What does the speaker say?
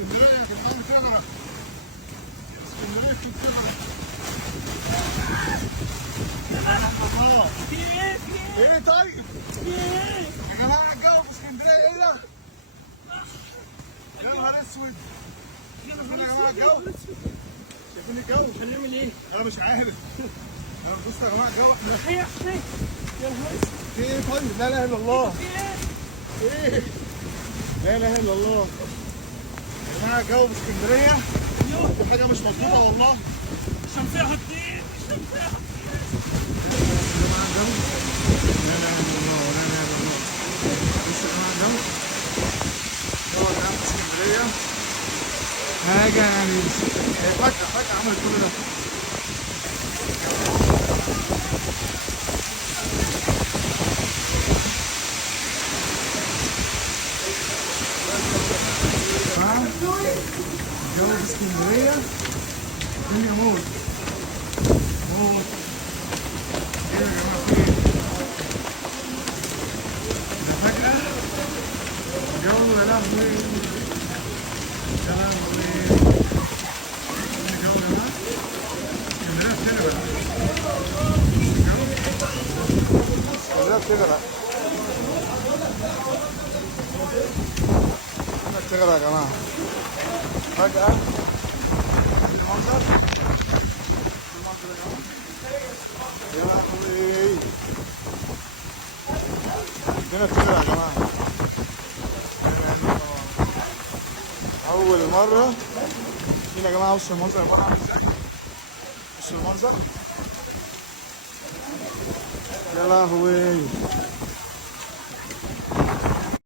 اسكندريه يا جدعان بتغرق. اسكندريه بتغرق. الله. في ايه؟ في ايه؟ ايه طيب؟ في ايه؟ يا جماعه الجو في اسكندريه ايه ده؟ يا نهار اسود. شايفين يا جماعه الجو؟ شايفين الجو؟ هنعمل ايه؟ انا مش عارف. انا بصوا يا جماعه الجو احنا حي يا نهار اسود. في ايه طيب؟ لا اله الا الله. في ايه؟ ايه؟ لا اله الا الله. يا جماعه الجو في اسكندريه دي حاجه مش مظبوطه والله. الشمسية هتطير، الشمسية هتطير. يا جماعه الجو لا اله الا الله ولا اله الا الله. بصوا يا جماعه الجو. الجو يا جماعه في اسكندريه حاجه يعني فجأة عملت كل ده. الجو في اسكندرية الدنيا موت موت. ايه يا جماعة في ايه؟ ده فجأة الجو يا لهوي يا لهوي. الجو يا جماعة اسكندرية بتغرق. اسكندرية بتغرق. بتغرق يا جماعة فجأة. المنظر يا لهوي. الدنيا بتغرق يا جماعة. أول مرة شوفين يا جماعة. بصوا المنظر عبارة عامل ازاي. بصوا المنظر يا لهوي.